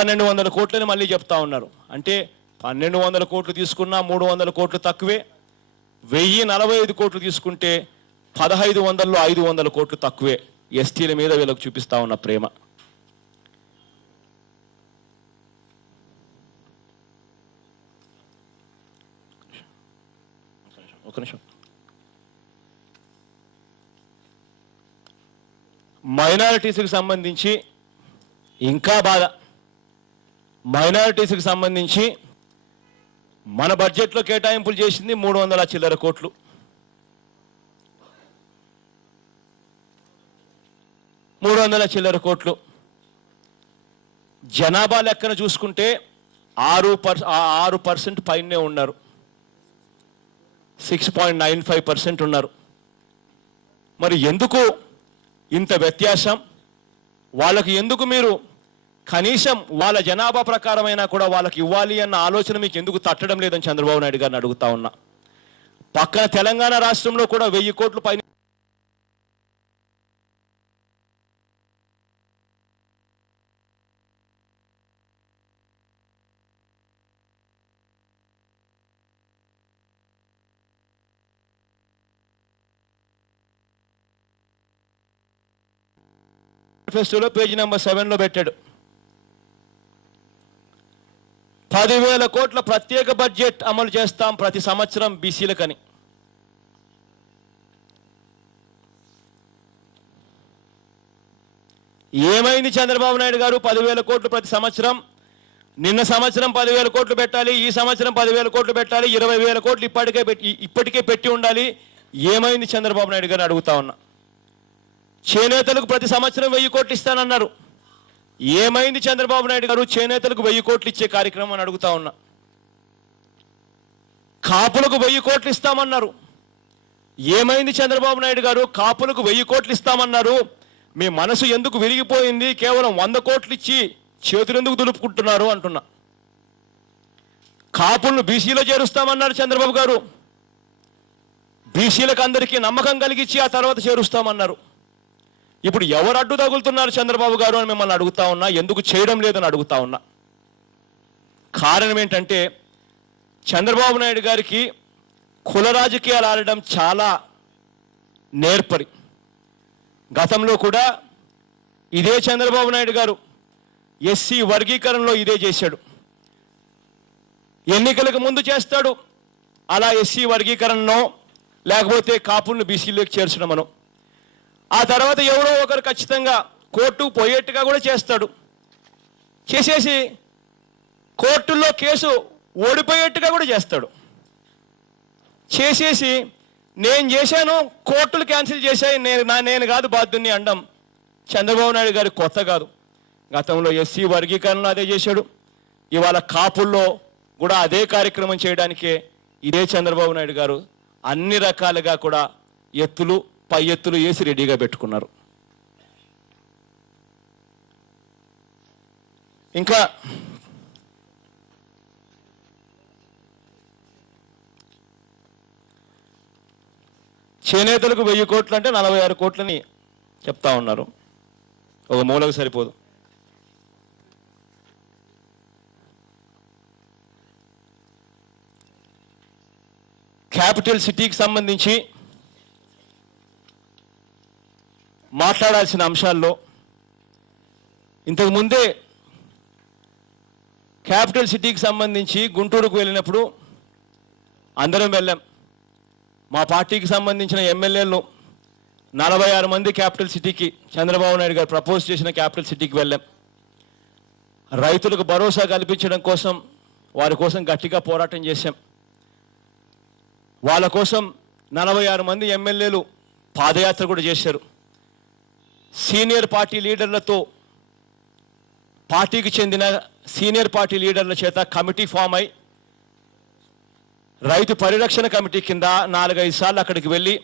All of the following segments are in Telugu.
1200 కోట్లని మళ్ళీ చెప్తా ఉన్నారు. అంటే 1200 కోట్లు తీసుకున్నా 300 కోట్లు తక్కువే, 1045 కోట్లు తీసుకుంటే 1500లో 500 కోట్లు తక్కువే. ఎస్టీల మీద వీళ్ళకు చూపిస్తా ఉన్న ప్రేమ. ఒక నిమిషం. మైనారిటీస్కి సంబంధించి ఇంకా బాధ. మైనారిటీస్కి సంబంధించి మన బడ్జెట్లో కేటాయింపులు చేసింది 300 చిల్లర కోట్లు. 300 చిల్లర కోట్లు. జనాభా లెక్కన చూసుకుంటే 6% పైనే ఉన్నారు. 6.95% ఉన్నారు. మరి ఎందుకు ఇంత వ్యత్యాసం? వాళ్ళకి ఎందుకు మీరు కనీసం వాళ్ళ జనాభా ప్రకారమైనా కూడా వాళ్ళకి ఇవ్వాలి అన్న ఆలోచన మీకు ఎందుకు తట్టడం లేదని చంద్రబాబు నాయుడు గారిని అడుగుతా ఉన్నా. పక్కన తెలంగాణ రాష్ట్రంలో కూడా 1000 కోట్లు పైన మేనిఫెస్టోలో పేజీ నెంబర్ 7లో పెట్టాడు. 10,000 కోట్ల ప్రత్యేక బడ్జెట్ అమలు చేస్తాం ప్రతి సంవత్సరం బీసీలకని. ఏమైంది చంద్రబాబు నాయుడు గారు? 10,000 కోట్లు ప్రతి సంవత్సరం. నిన్న సంవత్సరం 10,000 కోట్లు పెట్టాలి, ఈ సంవత్సరం 10,000 కోట్లు పెట్టాలి, 20,000 కోట్లు ఇప్పటికే పెట్టి ఉండాలి. ఏమైంది చంద్రబాబు నాయుడు గారిని అడుగుతా ఉన్నా. చేనేతలకు ప్రతి సంవత్సరం 1000 కోట్లు ఇస్తానన్నారు. ఏమైంది చంద్రబాబు నాయుడు గారు? చేనేతలకు 1000 కోట్లు ఇచ్చే కార్యక్రమం అని అడుగుతా ఉన్నా. కాపులకు 1000 కోట్లు ఇస్తామన్నారు. ఏమైంది చంద్రబాబు నాయుడు గారు? కాపులకు 1000 కోట్లు ఇస్తామన్నారు. మీ మనసు ఎందుకు విరిగిపోయింది? కేవలం 100 కోట్లు ఇచ్చి చేతులు ఎందుకు దులుపుకుంటున్నారు అంటున్నా. కాపులను బీసీలో చేరుస్తామన్నారు చంద్రబాబు గారు. బీసీలకు అందరికీ నమ్మకం కలిగించి ఆ తర్వాత చేరుస్తామన్నారు. ఇప్పుడు ఎవరు అడ్డు తగులుతున్నారు చంద్రబాబు గారు అని మిమ్మల్ని అడుగుతా ఉన్నా. ఎందుకు చేయడం లేదని అడుగుతా ఉన్నా. కారణం ఏంటంటే చంద్రబాబు నాయుడు గారికి కుల రాజకీయాలు ఆడడం చాలా నేర్పరి. గతంలో కూడా ఇదే చంద్రబాబు నాయుడు గారు ఎస్సీ వర్గీకరణలో ఇదే చేశాడు. ఎన్నికలకు ముందు చేస్తాడు అలా ఎస్సీ వర్గీకరణలో, లేకపోతే కాపులను బీసీలోకి చేర్చడమను. ఆ తర్వాత ఎవరో ఒకరు ఖచ్చితంగా కోర్టుకు పోయేట్టుగా కూడా చేస్తాడు. చేసేసి కోర్టుల్లో కేసు ఓడిపోయేట్టుగా కూడా చేస్తాడు. చేసేసి నేను చేశాను, కోర్టులు క్యాన్సిల్ చేశాయి, నేను కాదు బాధ్యుని అనడం చంద్రబాబు నాయుడు గారి కొత్త కాదు. గతంలో ఎస్సీ వర్గీకరణలో అదే చేశాడు. ఇవాళ కాపుల్లో కూడా అదే కార్యక్రమం చేయడానికే ఇదే చంద్రబాబు నాయుడు గారు అన్ని రకాలుగా కూడా ఎత్తులు పై ఎత్తులు వేసి రెడీగా పెట్టుకున్నారు. ఇంకా చేనేతలకు 1000 కోట్లు అంటే 46 కోట్లని చెప్తా ఉన్నారు. ఒక మూలకు సరిపోదు. క్యాపిటల్ సిటీకి సంబంధించి మాట్లాడాల్సిన అంశాల్లో ఇంతకుముందే క్యాపిటల్ సిటీకి సంబంధించి గుంటూరుకు వెళ్ళినప్పుడు అందరం వెళ్ళాం. మా పార్టీకి సంబంధించిన ఎమ్మెల్యేలు 46 మంది క్యాపిటల్ సిటీకి చంద్రబాబు నాయుడు గారు ప్రపోజ్ చేసిన క్యాపిటల్ సిటీకి వెళ్ళాం. రైతులకు భరోసా కల్పించడం కోసం వారి కోసం గట్టిగా పోరాటం చేశాం. వాళ్ళ కోసం 46 మంది ఎమ్మెల్యేలు పాదయాత్ర కూడా చేశారు. సీనియర్ పార్టీ లీడర్లతో, పార్టీకి చెందిన సీనియర్ పార్టీ లీడర్ల చేత కమిటీ ఫామ్ అయి రైతు పరిరక్షణ కమిటీ కింద 4-5 సార్లు అక్కడికి వెళ్ళి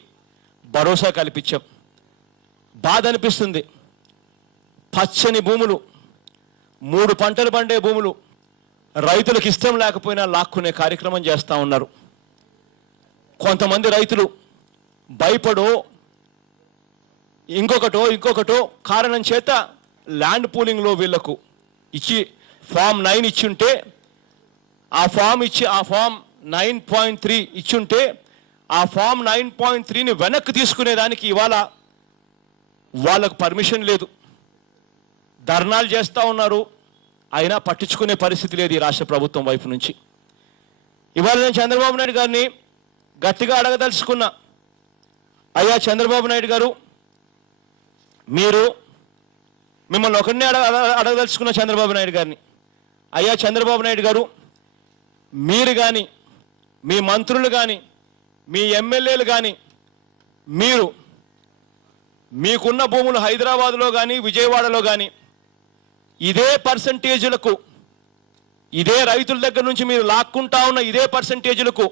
భరోసా కల్పించాం. బాధ అనిపిస్తుంది. పచ్చని భూములు, 3 పంటలు పండే భూములు రైతులకు ఇష్టం లేకపోయినా లాక్కునే కార్యక్రమం చేస్తూ ఉన్నారు. కొంతమంది రైతులు భయపడో ఇంకొకటో కారణం చేత ల్యాండ్ పూలింగ్లో వీళ్లకు ఇచ్చి ఫామ్ 9 ఇచ్చుంటే ఆ ఫామ్ 9.3 ఇచ్చుంటే ఆ ఫామ్ 9.3ని వెనక్కి తీసుకునేదానికి ఇవాళ వాళ్ళకు పర్మిషన్ లేదు. ధర్నాలు చేస్తూ ఉన్నారు, అయినా పట్టించుకునే పరిస్థితి లేదు ఈ రాష్ట్ర ప్రభుత్వం వైపు నుంచి. ఇవాళ నేను చంద్రబాబు నాయుడు గారిని గట్టిగా అడగదలుచుకున్నా, అయ్యా చంద్రబాబు నాయుడు గారు, మిమ్మల్ని ఒకరినే అడగదలుచుకున్న చంద్రబాబు నాయుడు గారిని, అయ్యా చంద్రబాబు నాయుడు గారు, మీరు కానీ మీ మంత్రులు కానీ మీ ఎమ్మెల్యేలు కానీ మీకున్న భూములు హైదరాబాద్లో కానీ విజయవాడలో కానీ ఇదే పర్సంటేజీలకు, ఇదే రైతుల దగ్గర నుంచి మీరు లాక్కుంటా ఉన్న ఇదే పర్సంటేజీలకు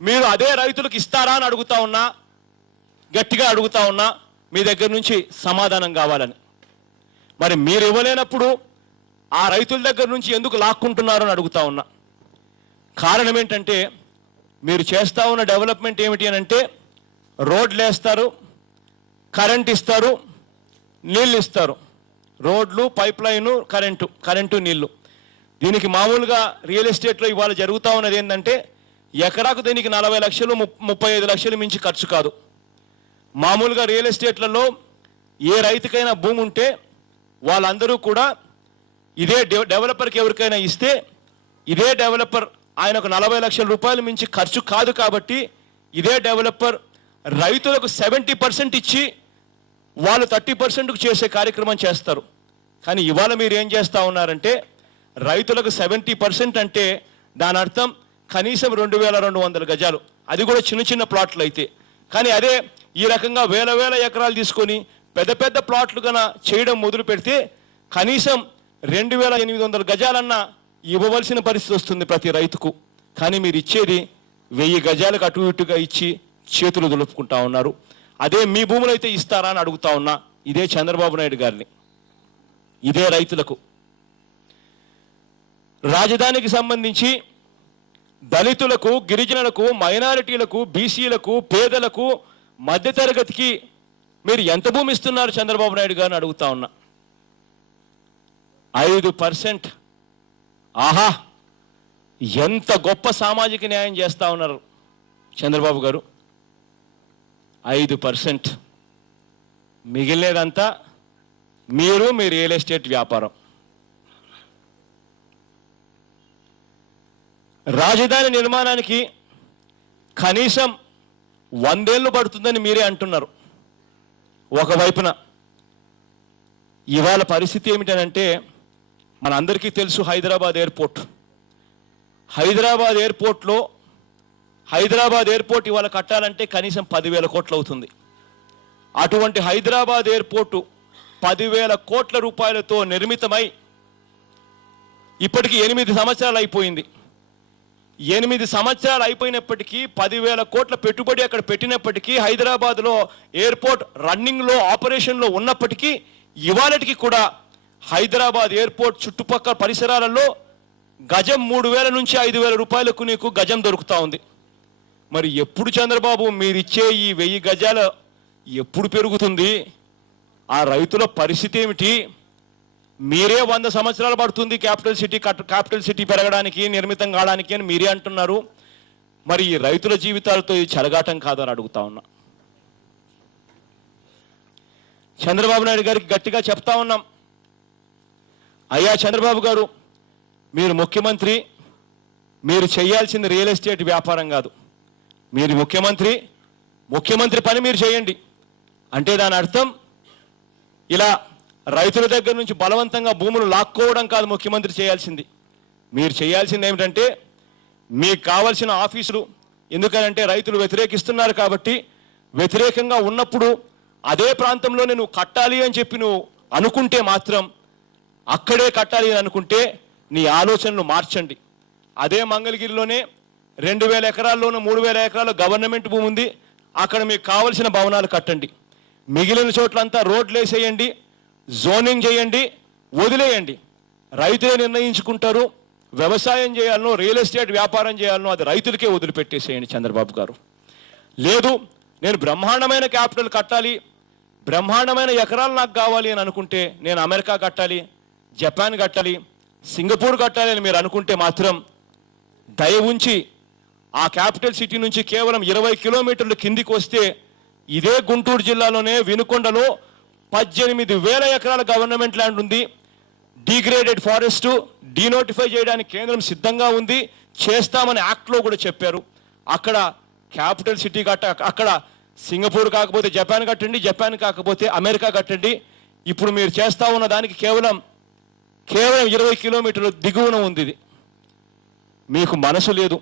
మీరు అదే రైతులకు ఇస్తారా అని అడుగుతా ఉన్నా, గట్టిగా అడుగుతా ఉన్నా. మీ దగ్గర నుంచి సమాధానం కావాలని. మరి మీరు ఇవ్వలేనప్పుడు ఆ రైతుల దగ్గర నుంచి ఎందుకు లాక్కుంటున్నారు అని అడుగుతా ఉన్నా. కారణం ఏంటంటే మీరు చేస్తూ ఉన్న డెవలప్మెంట్ ఏమిటి అని అంటే రోడ్లు వేస్తారు, కరెంట్ ఇస్తారు, నీళ్ళు ఇస్తారు. రోడ్లు, పైప్ లైను, కరెంటు నీళ్లు. దీనికి మామూలుగా రియల్ ఎస్టేట్లో ఇవాళ జరుగుతూ ఉన్నది ఏంటంటే ఎకరాకు దీనికి 40 లక్షలు 35 లక్షలు మించి ఖర్చు కాదు. మామూలుగా రియల్ ఎస్టేట్లలో ఏ రైతుకైనా భూమి ఉంటే వాళ్ళందరూ కూడా ఇదే డెవలపర్కి ఎవరికైనా ఇస్తే ఇదే డెవలపర్ ఆయనకు 40 లక్షల రూపాయలు మించి ఖర్చు కాదు కాబట్టి ఇదే డెవలపర్ రైతులకు 70% ఇచ్చి వాళ్ళు 30%కు చేసే కార్యక్రమం చేస్తారు. కానీ ఇవాళ మీరు ఏం చేస్తూ ఉన్నారంటే రైతులకు 70% అంటే దాని అర్థం కనీసం 2200 గజాలు, అది కూడా చిన్న చిన్న ప్లాట్లు అయితే. కానీ అదే ఈ రకంగా వేల ఎకరాలు తీసుకొని పెద్ద పెద్ద ప్లాట్లు కన్నా చేయడం మొదలు పెడితే కనీసం 2800 గజాలన్నా ఇవ్వవలసిన పరిస్థితి వస్తుంది ప్రతి రైతుకు. కానీ మీరు ఇచ్చేది 1000 గజాలకు అటు ఇటుగా ఇచ్చి చేతులు దులుపుకుంటా ఉన్నారు. అదే మీ భూములు అయితే ఇస్తారా అని అడుగుతా ఉన్నా ఇదే చంద్రబాబు నాయుడు గారిని, ఇదే రైతులకు. రాజధానికి సంబంధించి దళితులకు, గిరిజనులకు, మైనారిటీలకు, బీసీలకు, పేదలకు, మధ్యతరగతికి మీరు ఎంత భూమి ఇస్తున్నారు చంద్రబాబు నాయుడు గారిని అడుగుతా ఉన్నా. 5%. ఆహా, ఎంత గొప్ప సామాజిక న్యాయం చేస్తూ ఉన్నారు చంద్రబాబు గారు. 5%. మిగిలినదంతా మీ రియల్ ఎస్టేట్ వ్యాపారం. రాజధాని నిర్మాణానికి కనీసం 100 ఏళ్ళు పడుతుందని మీరే అంటున్నారు. ఒకవైపున ఇవాళ పరిస్థితి ఏమిటనంటే మనందరికీ తెలుసు హైదరాబాద్ ఎయిర్పోర్ట్ ఇవాళ కట్టాలంటే కనీసం 10,000 కోట్లు అవుతుంది. అటువంటి హైదరాబాద్ ఎయిర్పోర్టు 10,000 కోట్ల రూపాయలతో నిర్మితమై ఇప్పటికీ 8 సంవత్సరాలు అయిపోయింది. 8 సంవత్సరాలు అయిపోయినప్పటికీ 10,000 కోట్ల పెట్టుబడి అక్కడ పెట్టినప్పటికీ హైదరాబాద్లో ఎయిర్పోర్ట్ రన్నింగ్లో, ఆపరేషన్లో ఉన్నప్పటికీ ఇవాళటికి కూడా హైదరాబాద్ ఎయిర్పోర్ట్ చుట్టుపక్కల పరిసరాలలో గజం 3,000 నుంచి 5,000 రూపాయలకు నీకు గజం దొరుకుతూ ఉంది. మరి ఎప్పుడు చంద్రబాబు మీరిచ్చే ఈ 1000 గజాలు ఎప్పుడు పెరుగుతుంది? ఆ రైతుల పరిస్థితి ఏమిటి? మీరే 100 సంవత్సరాలు పడుతుంది క్యాపిటల్ సిటీ పెరగడానికి, నిర్మితం కావడానికి అని మీరే అంటున్నారు. మరి ఈ రైతుల జీవితాలతో ఈ చెలగాటం కాదని అడుగుతా ఉన్నా. చంద్రబాబు నాయుడు గారికి గట్టిగా చెప్తా ఉన్నాం, అయ్యా చంద్రబాబు గారు, మీరు ముఖ్యమంత్రి, మీరు చేయాల్సింది రియల్ ఎస్టేట్ వ్యాపారం కాదు. మీరు ముఖ్యమంత్రి పని మీరు చేయండి. అంటే దాని అర్థం ఇలా రైతుల దగ్గర నుంచి బలవంతంగా భూములు లాక్కోవడం కాదు ముఖ్యమంత్రి చేయాల్సింది. మీరు చేయాల్సింది ఏమిటంటే మీకు కావాల్సిన ఆఫీసులు, ఎందుకనంటే రైతులు వ్యతిరేకిస్తున్నారు కాబట్టి వ్యతిరేకంగా ఉన్నప్పుడు అదే ప్రాంతంలోనే నువ్వు కట్టాలి అని చెప్పి నువ్వు అనుకుంటే మాత్రం అక్కడే కట్టాలి అని అనుకుంటే నీ ఆలోచనలు మార్చండి. అదే మంగళగిరిలోనే 2,000 ఎకరాల్లోనూ 3,000 ఎకరాల్లో గవర్నమెంట్ భూమి ఉంది, అక్కడ మీకు కావలసిన భవనాలు కట్టండి. మిగిలిన చోట్లంతా రోడ్లు వేసేయండి, జోనింగ్ చేయండి, వదిలేయండి. రైతులే నిర్ణయించుకుంటారు వ్యవసాయం చేయాలనో రియల్ ఎస్టేట్ వ్యాపారం చేయాలనో అది రైతులకే వదిలిపెట్టేసేయండి చంద్రబాబు గారు. లేదు నేను బ్రహ్మాండమైన క్యాపిటల్ కట్టాలి, బ్రహ్మాండమైన ఎకరాలు నాకు కావాలి అని అనుకుంటే నేను అమెరికా కట్టాలి, జపాన్ కట్టాలి, సింగపూర్ కట్టాలని మీరు అనుకుంటే మాత్రం దయ ఉంచి ఆ క్యాపిటల్ సిటీ నుంచి కేవలం 20 కిలోమీటర్లు కిందికి వస్తే ఇదే గుంటూరు జిల్లాలోనే వినుకొండలో 18,000 ఎకరాల గవర్నమెంట్ ల్యాండ్ ఉంది. డిగ్రేడెడ్ ఫారెస్ట్ డీనోటిఫై చేయడానికి కేంద్రం సిద్ధంగా ఉంది, చేస్తామని యాక్ట్లో కూడా చెప్పారు. అక్కడ క్యాపిటల్ సిటీ అక్కడ సింగపూర్ కాకపోతే జపాన్ కట్టండి, జపాన్ కాకపోతే అమెరికా కట్టండి. ఇప్పుడు మీరు చేస్తా ఉన్న దానికి కేవలం 20 కిలోమీటర్ల దిగువన ఉంది. ఇది మీకు మనసు లేదు,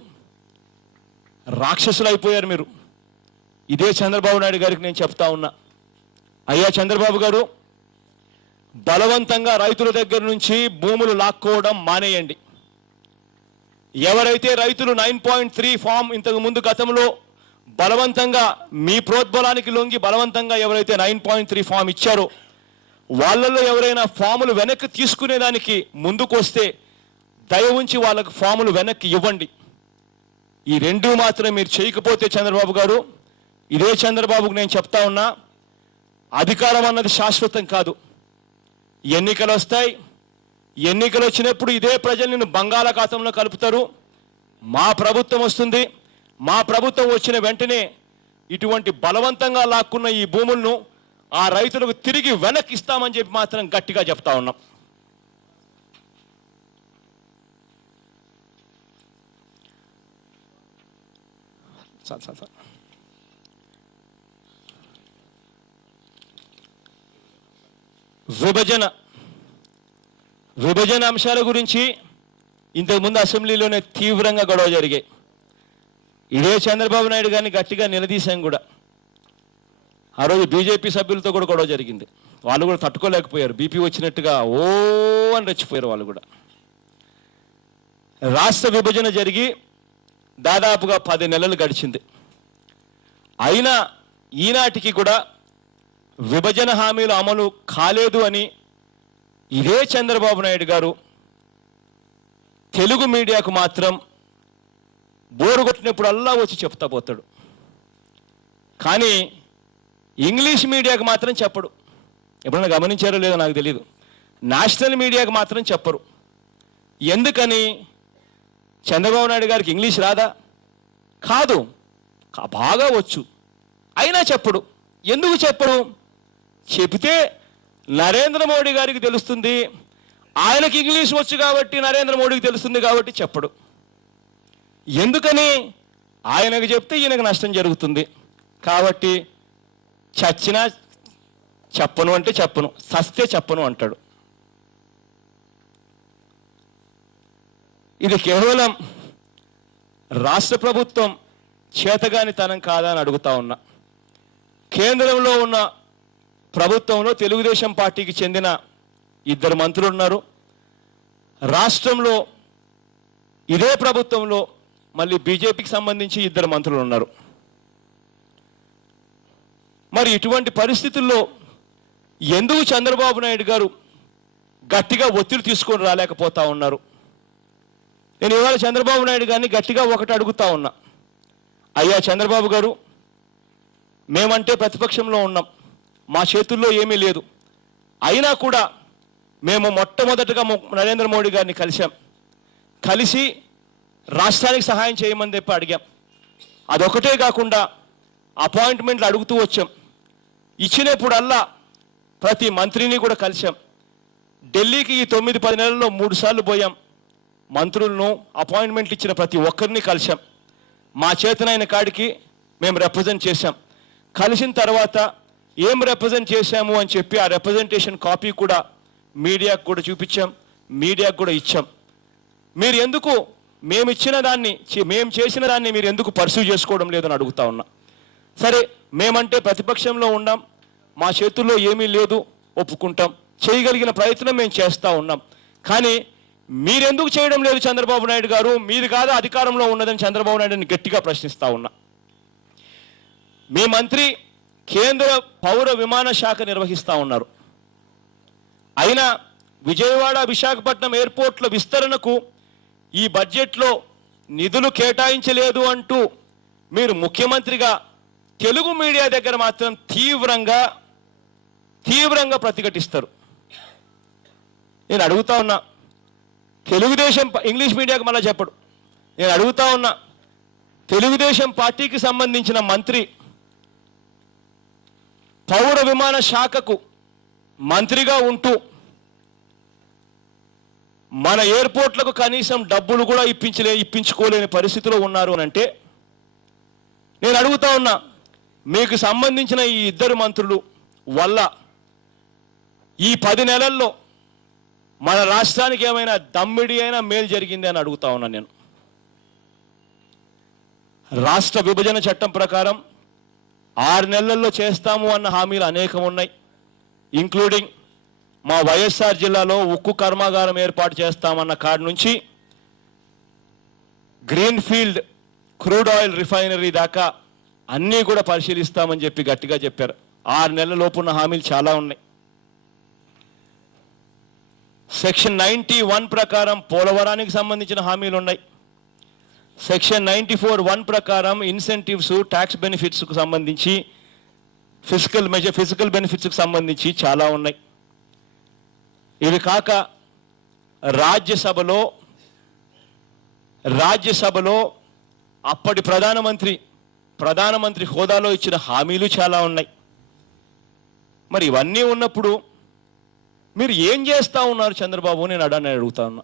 రాక్షసులు అయిపోయారు మీరు. ఇదే చంద్రబాబు నాయుడు గారికి నేను చెప్తా ఉన్నా, అయ్యా చంద్రబాబు గారు, బలవంతంగా రైతుల దగ్గర నుంచి భూములు లాక్కోవడం మానేయండి. ఎవరైతే రైతులు 9.3 ఫామ్ ఇంతకు ముందు గతంలో బలవంతంగా మీ ప్రోద్బలానికి లొంగి బలవంతంగా ఎవరైతే 9.3 ఫామ్ ఇచ్చారో వాళ్ళల్లో ఎవరైనా ఫాములు వెనక్కి తీసుకునేదానికి ముందుకు వస్తే దయ ఉంచి వాళ్ళకు ఫాములు వెనక్కి ఇవ్వండి. ఈ రెండు మాత్రం మీరు చేయకపోతే చంద్రబాబు గారు, ఇదే చంద్రబాబుకు నేను చెప్తా ఉన్నా, అధికారం అన్నది శాశ్వతం కాదు. ఎన్నికలు వస్తాయి, ఎన్నికలు వచ్చినప్పుడు ఇదే ప్రజలు నిన్ను బంగాళాఖాతంలో కలుపుతారు. మా ప్రభుత్వం వస్తుంది, మా ప్రభుత్వం వచ్చిన వెంటనే ఇటువంటి బలవంతంగా లాక్కున్న ఈ భూములను ఆ రైతులకు తిరిగి వెనక్కి ఇస్తామని చెప్పి మాత్రం గట్టిగా చెప్తా ఉన్నాం. విభజన అంశాల గురించి ఇంతకుముందు అసెంబ్లీలోనే తీవ్రంగా గొడవ జరిగాయి. ఇదే చంద్రబాబు నాయుడు గారిని గట్టిగా నిలదీశాం కూడా. ఆ రోజు బీజేపీ సభ్యులతో కూడా గొడవ జరిగింది. వాళ్ళు కూడా తట్టుకోలేకపోయారు, బీపీ వచ్చినట్టుగా ఓ అని రెచ్చిపోయారు వాళ్ళు కూడా. రాష్ట్ర విభజన జరిగి దాదాపుగా 10 నెలలు గడిచింది. అయినా ఈనాటికి కూడా విభజన హామీలు అమలు కాలేదు అని ఇదే చంద్రబాబు నాయుడు గారు తెలుగు మీడియాకు మాత్రం బోరు కొట్టినప్పుడల్లా వచ్చి చెప్తా పోతాడు. కానీ ఇంగ్లీష్ మీడియాకు మాత్రం చెప్పడు. ఎప్పుడైనా గమనించారో లేదో నాకు తెలియదు. నేషనల్ మీడియాకు మాత్రం చెప్పరు. ఎందుకని? చంద్రబాబు నాయుడు గారికి ఇంగ్లీష్ రాదా? కాదు, బాగా వచ్చు. అయినా చెప్పడు. ఎందుకు చెప్పడు? చెబితే నరేంద్ర మోడీ గారికి తెలుస్తుంది, ఆయనకి ఇంగ్లీష్ వచ్చు కాబట్టి నరేంద్ర మోడీకి తెలుస్తుంది కాబట్టి చెప్పడు. ఎందుకని? ఆయనకు చెప్తే ఈయనకు నష్టం జరుగుతుంది కాబట్టి చచ్చినా చెప్పను అంటే చెప్పను, సస్తే చెప్పను అంటాడు. ఇది కేవలం రాష్ట్ర ప్రభుత్వం చేతగానితనం కాదా అని అడుగుతా ఉన్నా. కేంద్రంలో ఉన్న ప్రభుత్వంలో తెలుగుదేశం పార్టీకి చెందిన 2 మంత్రులు ఉన్నారు. రాష్ట్రంలో ఇదే ప్రభుత్వంలో మళ్ళీ బీజేపీకి సంబంధించి 2 మంత్రులు ఉన్నారు. మరి ఇటువంటి పరిస్థితుల్లో ఎందుకు చంద్రబాబు నాయుడు గారు గట్టిగా ఒత్తిడి తీసుకొని రాలేకపోతా ఉన్నారు? నేను ఇవాళ చంద్రబాబు నాయుడు గారిని గట్టిగా ఒకటి అడుగుతా ఉన్నా, అయ్యా చంద్రబాబు గారు, మేమంటే ప్రతిపక్షంలో ఉన్నాం, మా చేతుల్లో ఏమీ లేదు. అయినా కూడా మేము మొట్టమొదటగా నరేంద్ర మోడీ గారిని కలిసి రాష్ట్రానికి సహాయం చేయమని చెప్పి అడిగాం. అదొకటే కాకుండా అపాయింట్మెంట్లు అడుగుతూ వచ్చాం. ఇచ్చినప్పుడల్లా ప్రతి మంత్రిని కూడా కలిసాం. ఢిల్లీకి ఈ 9-10 నెలల్లో 3 సార్లు పోయాం. మంత్రులను అపాయింట్మెంట్లు ఇచ్చిన ప్రతి ఒక్కరిని కలిసాం. మా చేతనైన కాడికి మేము రిప్రజెంట్ చేశాం. కలిసిన తర్వాత ఏం రిప్రజెంట్ చేశాము అని చెప్పి ఆ రిప్రజెంటేషన్ కాపీ కూడా మీడియాకు కూడా చూపించాం, మీడియాకు కూడా ఇచ్చాం. మీరు ఎందుకు మేము చేసిన దాన్ని మీరు ఎందుకు పర్సూ చేసుకోవడం లేదని అడుగుతా ఉన్నా. సరే, మేమంటే ప్రతిపక్షంలో ఉన్నాం, మా చేతుల్లో ఏమీ లేదు, ఒప్పుకుంటాం. చేయగలిగిన ప్రయత్నం మేము చేస్తూ ఉన్నాం. కానీ మీరెందుకు చేయడం లేదు చంద్రబాబు నాయుడు గారు? మీరు కాదా అధికారంలో ఉన్నదని చంద్రబాబు నాయుడుని గట్టిగా ప్రశ్నిస్తా ఉన్నా. మీ మంత్రి కేంద్ర పౌర విమాన శాఖ నిర్వహిస్తూ ఉన్నారు. అయినా విజయవాడ, విశాఖపట్నం ఎయిర్పోర్ట్ల విస్తరణకు ఈ బడ్జెట్లో నిధులు కేటాయించలేదు అంటూ మీరు ముఖ్యమంత్రిగా తెలుగు మీడియా దగ్గర మాత్రం తీవ్రంగా ప్రతిఘటిస్తారు. నేను అడుగుతా ఉన్నా, తెలుగుదేశం ఇంగ్లీష్ మీడియాకు మళ్ళీ చెప్పడు. నేను అడుగుతా ఉన్నా, తెలుగుదేశం పార్టీకి సంబంధించిన మంత్రి పౌర విమాన శాఖకు మంత్రిగా ఉంటూ మన ఎయిర్పోర్ట్లకు కనీసం డబ్బులు కూడా ఇప్పించుకోలేని పరిస్థితిలో ఉన్నారు అని అంటే నేను అడుగుతా ఉన్నా, మీకు సంబంధించిన ఈ ఇద్దరు మంత్రులు వల్ల ఈ 10 నెలల్లో మన రాష్ట్రానికి ఏమైనా దమ్మిడి అయినా మేలు జరిగింది అని అడుగుతా ఉన్నా నేను. రాష్ట్ర విభజన చట్టం ప్రకారం 6 నెలల్లో చేస్తాము అన్న హామీలు అనేకం ఉన్నాయి. ఇంక్లూడింగ్ మా వైఎస్ఆర్ జిల్లాలో ఉక్కు కర్మాగారం ఏర్పాటు చేస్తామన్న కాడి నుంచి గ్రీన్ఫీల్డ్ క్రూడ్ ఆయిల్ రిఫైనరీ దాకా అన్నీ కూడా పరిశీలిస్తామని చెప్పి గట్టిగా చెప్పారు. 6 నెలల లోపున్న హామీలు చాలా ఉన్నాయి. సెక్షన్ 91 ప్రకారం పోలవరానికి సంబంధించిన హామీలు ఉన్నాయి. సెక్షన్ 94(1) ప్రకారం ఇన్సెంటివ్స్, ట్యాక్స్ బెనిఫిట్స్కు సంబంధించి ఫిజికల్ బెనిఫిట్స్కి సంబంధించి చాలా ఉన్నాయి. ఇవి కాక రాజ్యసభలో అప్పటి ప్రధానమంత్రి హోదాలో ఇచ్చిన హామీలు చాలా ఉన్నాయి. మరి ఇవన్నీ ఉన్నప్పుడు మీరు ఏం చేస్తా ఉన్నారు చంద్రబాబు? నేను అడుగుతా ఉన్నా.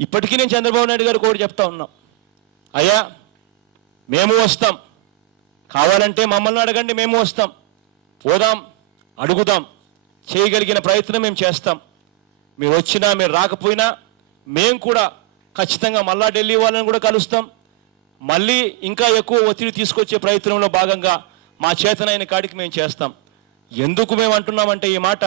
ఇప్పటికీ నేను చంద్రబాబు నాయుడు గారు కూడా చెప్తా ఉన్నా, అయ్యా మేము వస్తాం, కావాలంటే మమ్మల్ని అడగండి, మేము వస్తాం, పోదాం, అడుగుదాం, చేయగలిగిన ప్రయత్నం మేము చేస్తాం. మీరు వచ్చినా మీరు రాకపోయినా మేము కూడా ఖచ్చితంగా మళ్ళా ఢిల్లీ వాళ్ళని కూడా కలుస్తాం. మళ్ళీ ఇంకా ఎక్కువ ఒత్తిడి తీసుకొచ్చే ప్రయత్నంలో భాగంగా మా చేతనైన కాడికి మేము చేస్తాం. ఎందుకు మేము అంటున్నామంటే ఈ మాట,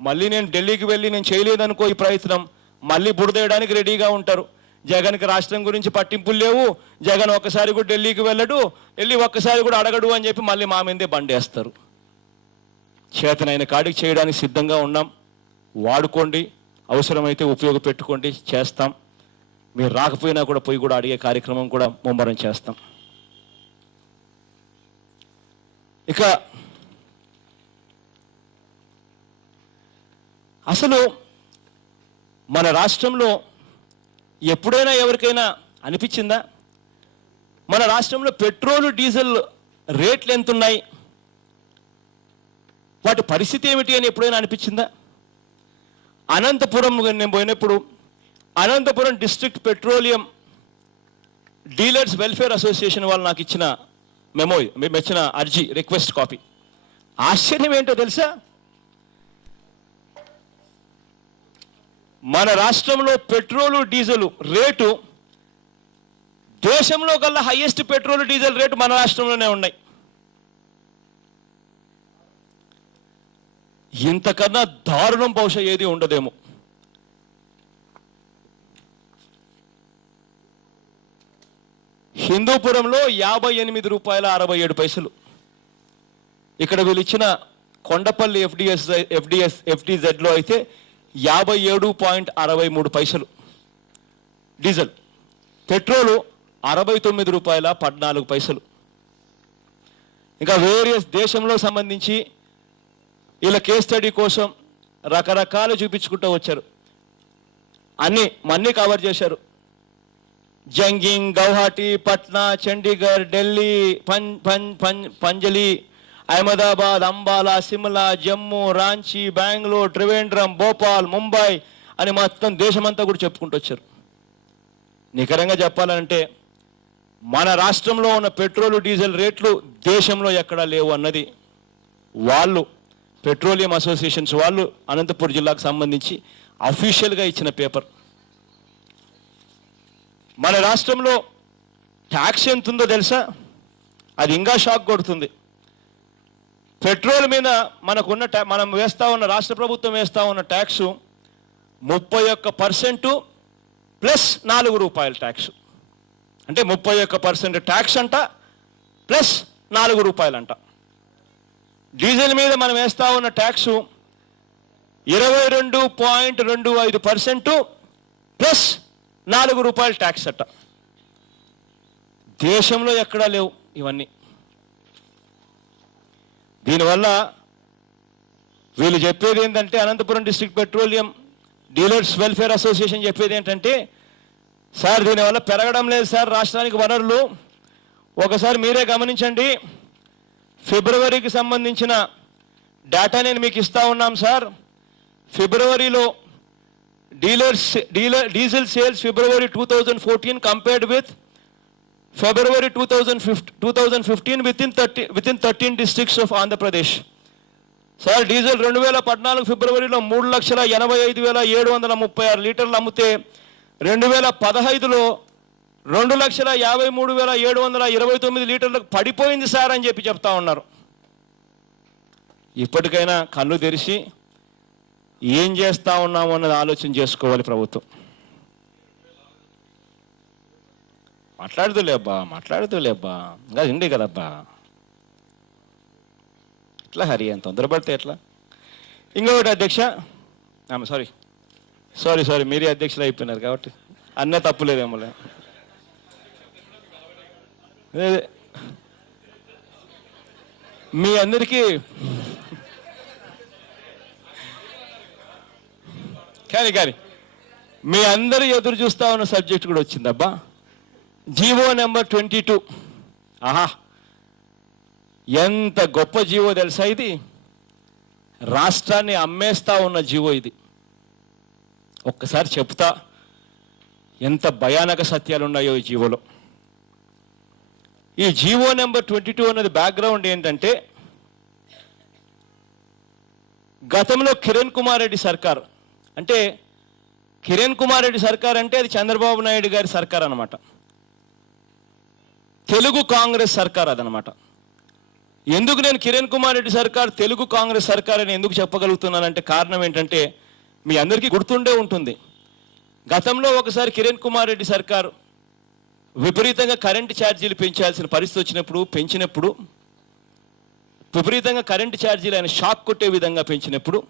మళ్ళీ నేను ఢిల్లీకి వెళ్ళి నేను చేయలేదనుకో ఈ ప్రయత్నం, మళ్ళీ బురదేయడానికి రెడీగా ఉంటారు. జగన్కి రాష్ట్రం గురించి పట్టింపులు లేవు, జగన్ ఒక్కసారి కూడా ఢిల్లీకి వెళ్ళడు, వెళ్ళి ఒక్కసారి కూడా అడగడు అని చెప్పి మళ్ళీ మా మీదే బండేస్తారు. చేతనైన కాడికి చేయడానికి సిద్ధంగా ఉన్నాం. వాడుకోండి, అవసరమైతే ఉపయోగపెట్టుకోండి, చేస్తాం. మీరు రాకపోయినా కూడా పోయి కూడా అడిగే కార్యక్రమం కూడా ముమ్మరం చేస్తాం. ఇక అసలు మన రాష్ట్రంలో ఎప్పుడైనా ఎవరికైనా అనిపించిందా మన రాష్ట్రంలో పెట్రోల్ డీజిల్ రేట్లు ఎంత ఉన్నాయి, వాటి పరిస్థితి ఏమిటి అని ఎప్పుడైనా అనిపించిందా? అనంతపురం నేను పోయినప్పుడు Anantapuram district petroleum dealers welfare association వాళ్ళు నాకు ఇచ్చిన మెమో, మేము ఇచ్చిన అర్జీ రిక్వెస్ట్ కాపీ. ఆశ్చర్యం ఏంటో తెలుసా, మన రాష్ట్రంలో పెట్రోలు డీజిల్ రేటు దేశంలో కల్లా హైయెస్ట్ పెట్రోల్ డీజిల్ రేటు మన రాష్ట్రంలోనే ఉన్నాయి. ఇంతకన్నా దారుణం బహుశా ఏది ఉండదేమో. హిందూపురంలో 58 రూపాయల 67 పైసలు. ఇక్కడ వీళ్ళు ఇచ్చిన కొండపల్లి FDZలో అయితే 57.63 పైసలు డీజిల్. పెట్రోలు 69 రూపాయల 14 పైసలు. ఇంకా వేరియస్ దేశంలో సంబంధించి ఇలా కేస్ స్టడీ కోసం రకరకాలు చూపించుకుంటూ వచ్చారు. అన్నీ కవర్ చేశారు. జంగింగ్, గౌహాటీ, పట్నా, చండీగఢ్, ఢిల్లీ, పంజలి, అహ్మదాబాద్, అంబాలా, సిమ్లా, జమ్మూ, రాంచీ, బెంగళూరు, త్రివేంద్రం, భోపాల్, ముంబై అని మొత్తం దేశమంతా కూడా చెప్పుకుంటూ వచ్చారు. నికరంగా చెప్పాలంటే మన రాష్ట్రంలో ఉన్న పెట్రోల్ డీజిల్ రేట్లు దేశంలో ఎక్కడా లేవు అన్నది వాళ్ళు పెట్రోలియం అసోసియేషన్స్ వాళ్ళు అనంతపురం జిల్లాకు సంబంధించి అఫీషియల్గా ఇచ్చిన పేపర్. మన రాష్ట్రంలో ట్యాక్స్ ఎంత ఉందో తెలుసా? అది ఇంకా షాక్ కొడుతుంది. పెట్రోల్ మీద మనం వేస్తా ఉన్న రాష్ట్ర ప్రభుత్వం వేస్తా ఉన్న ట్యాక్స్ 31% ప్లస్ 4 రూపాయల ట్యాక్స్. అంటే 31% ట్యాక్స్ అంట ప్లస్ 4 రూపాయలంట. డీజిల్ మీద మనం వేస్తా ఉన్న ట్యాక్స్ 22.25% ప్లస్ 4 రూపాయల ట్యాక్స్ అట్ట. దేశంలో ఎక్కడా లేవు ఇవన్నీ. దీనివల్ల వీళ్ళు చెప్పేది ఏంటంటే Anantapuram district petroleum dealers welfare association చెప్పేది ఏంటంటే, సార్ దీనివల్ల పెరగడం లేదు సార్ రాష్ట్రానికి వనరులు. ఒకసారి మీరే గమనించండి, ఫిబ్రవరికి సంబంధించిన డేటా నేను మీకు ఇస్తా ఉన్నాం సార్. ఫిబ్రవరిలో diesel sales February 2014 compared with February 2015 within 13 districts of Andhra Pradesh. Sir diesel 2014 ఫిబ్రవరిలో 3,85,736 లీటర్లు అమ్మితే 2015లో 2,53,729 లీటర్లకు పడిపోయింది సార్ అని చెప్తా ఉన్నారు. ఇప్పటికైనా కళ్ళు తెరిచి ఏం చేస్తా ఉన్నాము అన్నది ఆలోచన చేసుకోవాలి ప్రభుత్వం. మాట్లాడుతూలేబ్బా ఇంకా ఇండి కదబ్బా, ఎట్లా హరి అని తొందరపడితే ఎట్లా? ఇంకొకటి అధ్యక్ష, సారీ మీరే అధ్యక్షులు అయిపోయినారు కాబట్టి అన్నీ తప్పులేదేమో. మీ అందరికీ కానీ మీ అందరూ ఎదురు చూస్తా ఉన్న సబ్జెక్ట్ కూడా వచ్చిందబ్బా, జీవో నెంబర్ 22. ఆహా, ఎంత గొప్ప జీవో తెలుసా ఇది! రాష్ట్రాన్ని అమ్మేస్తా ఉన్న జీవో ఇది. ఒక్కసారి చెప్తా ఎంత భయానక సత్యాలు ఉన్నాయో ఈ జీవోలో. ఈ జీవో నెంబర్ 22 అన్నది బ్యాక్గ్రౌండ్ ఏంటంటే, గతంలో కిరణ్ కుమార్ రెడ్డి సర్కార్ అంటే అది చంద్రబాబు నాయుడు గారి సర్కార్ అన్నమాట. తెలుగు కాంగ్రెస్ సర్కార్ అదనమాట. ఎందుకు నేను కిరణ్ కుమార్ రెడ్డి సర్కార్ తెలుగు కాంగ్రెస్ సర్కార్ అని ఎందుకు చెప్పగలుగుతున్నానంటే కారణం ఏంటంటే, మీ అందరికీ గుర్తుండే ఉంటుంది, గతంలో ఒకసారి కిరణ్ కుమార్ రెడ్డి సర్కార్ విపరీతంగా కరెంటు ఛార్జీలు పెంచాల్సిన పరిస్థితి పెంచినప్పుడు విపరీతంగా కరెంటు ఛార్జీలు ఆయన షాక్ కొట్టే విధంగా పెంచినప్పుడు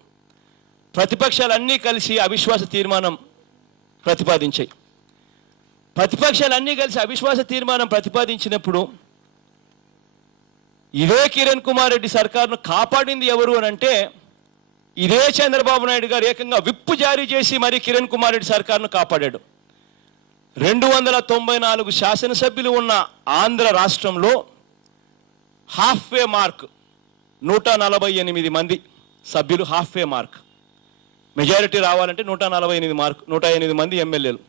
ప్రతిపక్షాలన్నీ కలిసి అవిశ్వాస తీర్మానం ప్రతిపాదించాయి. ప్రతిపక్షాలన్నీ కలిసి అవిశ్వాస తీర్మానం ప్రతిపాదించినప్పుడు ఇదే కిరణ్ కుమార్ రెడ్డి సర్కార్ను కాపాడింది ఎవరు అని అంటే, ఇదే చంద్రబాబు నాయుడు గారు ఏకంగా విప్పు జారీ చేసి మరి కిరణ్ కుమార్ రెడ్డి సర్కార్ను కాపాడాడు. 294 శాసనసభ్యులు ఉన్న ఆంధ్ర రాష్ట్రంలో హాఫ్వే మార్క్ 148 మంది సభ్యులు, హాఫ్వే మార్క్. మెజారిటీ రావాలంటే 108 మంది ఎమ్మెల్యేలు.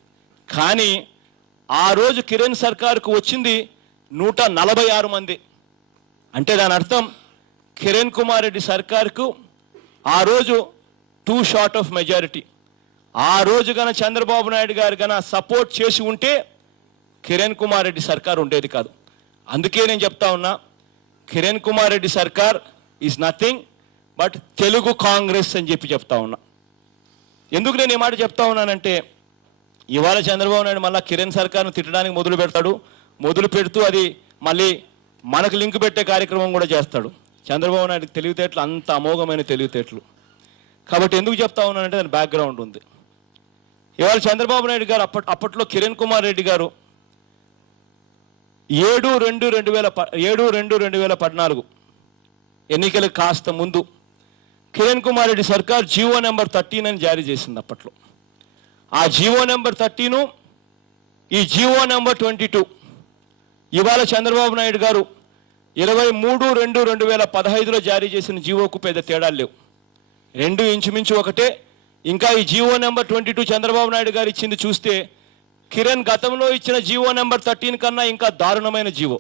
కానీ ఆ రోజు కిరణ్ సర్కార్కు వచ్చింది 146 మంది. అంటే దాని అర్థం కిరణ్ కుమార్ రెడ్డి సర్కార్కు ఆ రోజు 2 షార్ట్ ఆఫ్ మెజారిటీ. ఆ రోజు గన చంద్రబాబు నాయుడు గారు గన సపోర్ట్ చేసి ఉంటే కిరణ్ కుమార్ రెడ్డి సర్కార్ ఉండేది కాదు. అందుకే నేను చెప్తా ఉన్నా, కిరణ్ కుమార్ రెడ్డి సర్కార్ is nothing but Telugu Congress అని చెప్తా ఉన్నా. ఎందుకు నేను ఈ మాట చెప్తా ఉన్నానంటే, ఇవాళ చంద్రబాబు నాయుడు మళ్ళీ కిరణ్ సర్కార్ను తిట్టడానికి మొదలు పెడుతూ అది మళ్ళీ మనకు లింక్ పెట్టే కార్యక్రమం కూడా చేస్తాడు. చంద్రబాబు నాయుడు తెలివితేటలు అంత అమోఘమైన తెలివితేటలు. కాబట్టి ఎందుకు చెప్తా ఉన్నానంటే దాని బ్యాక్గ్రౌండ్ ఉంది. ఇవాళ చంద్రబాబు నాయుడు గారు అప్పట్లో కిరణ్ కుమార్ రెడ్డి గారు 7/2/2014 ఎన్నికలకు కాస్త ముందు కిరణ్ కుమార్ రెడ్డి సర్కార్ జీవో నెంబర్ 13 అని జారీ చేసింది అప్పట్లో. ఆ జీవో నెంబర్ 13, ఈ జీవో నెంబర్ 22 ఇవాళ చంద్రబాబు నాయుడు గారు 23/2/2015లో జారీ చేసిన జీవోకు పెద్ద తేడాలు లేవు, రెండు ఇంచుమించు ఒకటే. ఇంకా ఈ జీవో నెంబర్ 22 చంద్రబాబు నాయుడు గారు ఇచ్చింది చూస్తే కిరణ్ గతంలో ఇచ్చిన జీవో నెంబర్ 13 కన్నా ఇంకా దారుణమైన జీవో,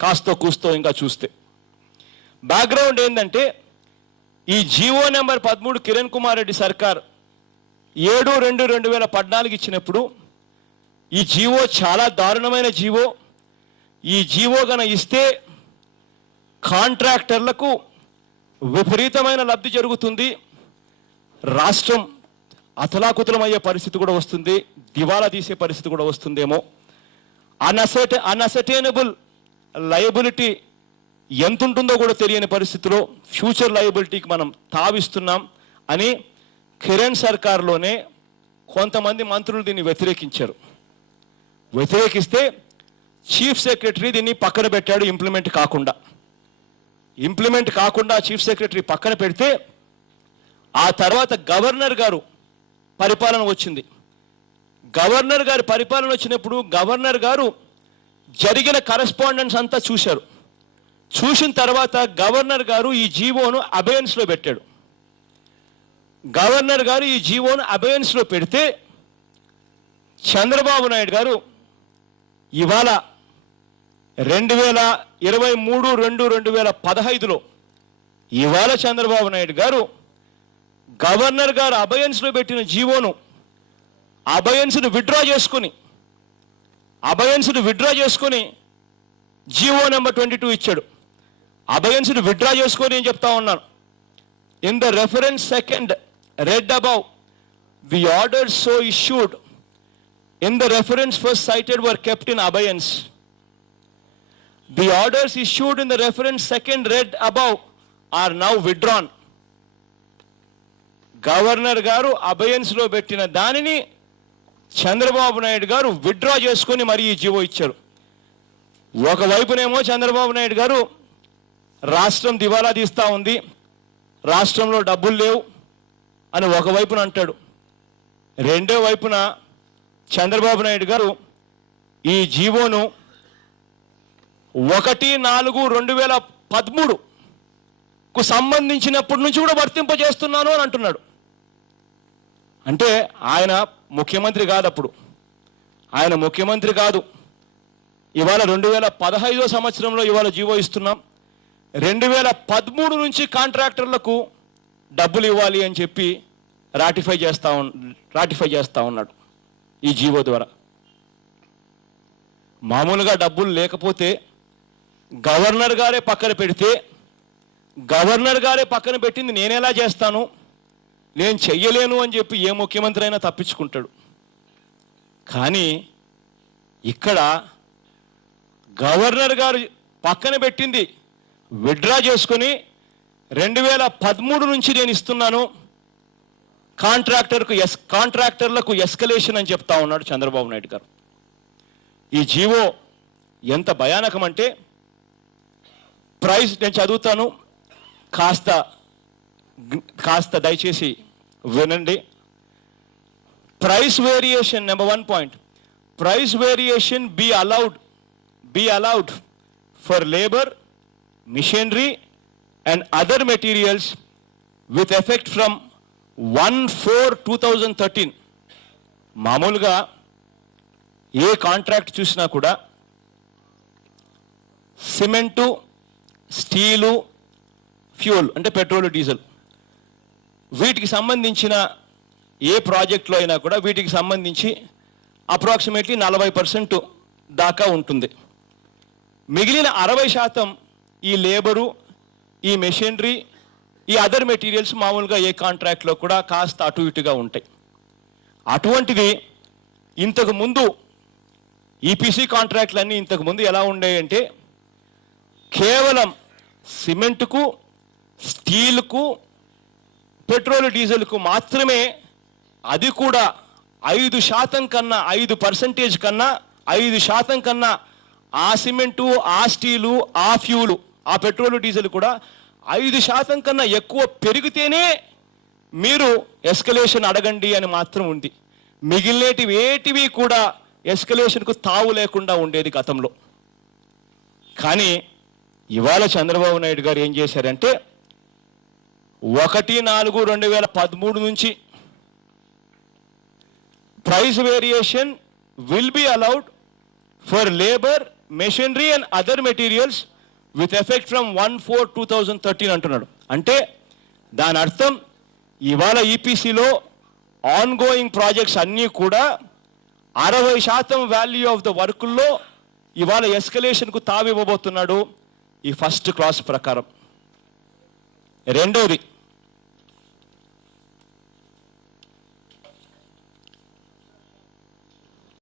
కాస్తో కూస్తో ఇంకా చూస్తే. బ్యాక్గ్రౌండ్ ఏంటంటే, ఈ జీవో నెంబర్ 13 కిరణ్ కుమార్ రెడ్డి సర్కార్ 7/2/2014 ఇచ్చినప్పుడు ఈ జీవో చాలా దారుణమైన జీవో. ఈ జీవో గన ఇస్తే కాంట్రాక్టర్లకు విపరీతమైన లబ్ధి జరుగుతుంది, రాష్ట్రం అతలాకుతలమయ్యే పరిస్థితి కూడా వస్తుంది, దివాలా తీసే పరిస్థితి కూడా వస్తుందేమో. అన్అసర్టైనబుల్ లయబిలిటీ ఎంత ఉంటుందో కూడా తెలియని పరిస్థితిలో ఫ్యూచర్ లయబిలిటీకి మనం తావిస్తున్నాం అని కిరణ్ సర్కార్లోనే కొంతమంది మంత్రులు దీన్ని వ్యతిరేకిస్తే చీఫ్ సెక్రటరీ దీన్ని పక్కన పెట్టాడు. ఇంప్లిమెంట్ కాకుండా చీఫ్ సెక్రటరీ పక్కన పెడితే ఆ తర్వాత గవర్నర్ గారు పరిపాలన వచ్చింది. గవర్నర్ గారి పరిపాలన వచ్చినప్పుడు గవర్నర్ గారు జరిగిన కరెస్పాండెన్స్ అంతా చూశారు. చూసిన తర్వాత గవర్నర్ గారు ఈ జీవోను అబెయన్స్లో పెట్టాడు. గవర్నర్ గారు ఈ జీవోను అబెయన్స్లో పెడితే చంద్రబాబు నాయుడు గారు ఇవాళ 2023-2015లో ఇవాళ చంద్రబాబు నాయుడు గారు గవర్నర్ గారు అబెయన్స్లో పెట్టిన జీవోను అబెయన్స్ను విత్డ్రా చేసుకుని జీవో నెంబర్ 22 ఇచ్చాడు. అబెయన్స్ను విత్డ్రా చేసుకొని నేను చెప్తా ఉన్నాను. In the reference second read above, the orders so issued in the reference first cited were kept in abeyance. The orders issued in the reference second read above are now withdrawn. Governor గారు అబెయన్స్ లో పెట్టిన దానిని చంద్రబాబు నాయుడు గారు విత్డ్రా చేసుకొని మరి ఈ జీవో ఇచ్చారు. ఒకవైపునేమో చంద్రబాబు నాయుడు గారు రాష్ట్రం దివాలా తీస్తా ఉంది, రాష్ట్రంలో డబ్బులు లేవు అని ఒకవైపున అంటాడు. రెండో వైపున చంద్రబాబు నాయుడు గారు ఈ జీవోను 1/4/2013కు సంబంధించినప్పటి నుంచి కూడా వర్తింపజేస్తున్నాను అని అంటున్నాడు. అంటే ఆయన ముఖ్యమంత్రి కాదు, అప్పుడు ఆయన ముఖ్యమంత్రి కాదు. ఇవాళ 2015వ సంవత్సరంలో ఇవాళ జీవో ఇస్తున్నాం. 2013 నుంచి కాంట్రాక్టర్లకు డబ్బులు ఇవ్వాలి అని చెప్పి రాటిఫై చేస్తా ఉన్నాడు ఈ జీవో ద్వారా. మామూలుగా డబ్బులు లేకపోతే గవర్నర్ గారే పక్కన పెడితే, గవర్నర్ గారే పక్కన పెట్టింది నేనెలా చేస్తాను, నేను చెయ్యలేను అని చెప్పి ఏ ముఖ్యమంత్రి అయినా తప్పించుకుంటాడు. కానీ ఇక్కడ గవర్నర్ గారు పక్కన పెట్టింది విత్డ్రా చేసుకుని 2013 నుంచి నేను ఇస్తున్నాను, కాంట్రాక్టర్లకు ఎస్కలేషన్ అని చెప్తా ఉన్నాడు చంద్రబాబు నాయుడు గారు. ఈ జీవో ఎంత భయానకం అంటే, ప్రైస్ నేను చదువుతాను, కాస్త దయచేసి వినండి. Price variation number 1 point, price variation be allowed for labor, machinery and other materials with effect from 1/4/2013. మామూలుగా ఏ కాంట్రాక్ట్ చూసినా కూడా సిమెంటు, స్టీలు, ఫ్యూల్ అంటే పెట్రోల్, డీజిల్, వీటికి సంబంధించిన ఏ ప్రాజెక్టులో అయినా కూడా వీటికి సంబంధించి అప్రాక్సిమేట్లీ 40% దాకా ఉంటుంది. మిగిలిన 60% ఈ లేబరు, ఈ మెషినరీ, ఈ అదర్ మెటీరియల్స్ మామూలుగా ఏ కాంట్రాక్ట్లో కూడా కాస్త అటు ఇటుగా ఉంటాయి. అటువంటిది ఇంతకుముందు ఈపీసీ కాంట్రాక్ట్లన్నీ ఇంతకుముందు ఎలా ఉండేయంటే, కేవలం సిమెంటుకు, స్టీల్కు, పెట్రోల్, డీజిల్కు మాత్రమే, అది కూడా 5% కన్నా 5% కన్నా 5% కన్నా ఆ సిమెంటు, ఆ స్టీలు, ఆ ఫ్యూలు, ఆ పెట్రోల్, డీజిల్ కూడా 5% కన్నా ఎక్కువ పెరిగితేనే మీరు ఎస్కలేషన్ అడగండి అని మాత్రం ఉంది. మిగిలినటివి ఏటివి కూడా ఎస్కలేషన్కు తావు లేకుండా ఉండేది గతంలో. కానీ ఇవాళ చంద్రబాబు నాయుడు గారు ఏం చేశారంటే, 1/4/2013 నుంచి price variation will be allowed for labor, machinery and other materials with effect from 1/4/2013 అంటున్నాడు. అంటే దాని అర్థం ఇవాళ ఈపీసీలో ఆన్ గోయింగ్ ప్రాజెక్ట్స్ అన్నీ కూడా 60% వాల్యూ ఆఫ్ ద వర్కుల్లో ఇవాళ ఎస్కలేషన్కు తావివ్వబోతున్నాడు ఈ ఫస్ట్ క్లాస్ ప్రకారం. రెండోది,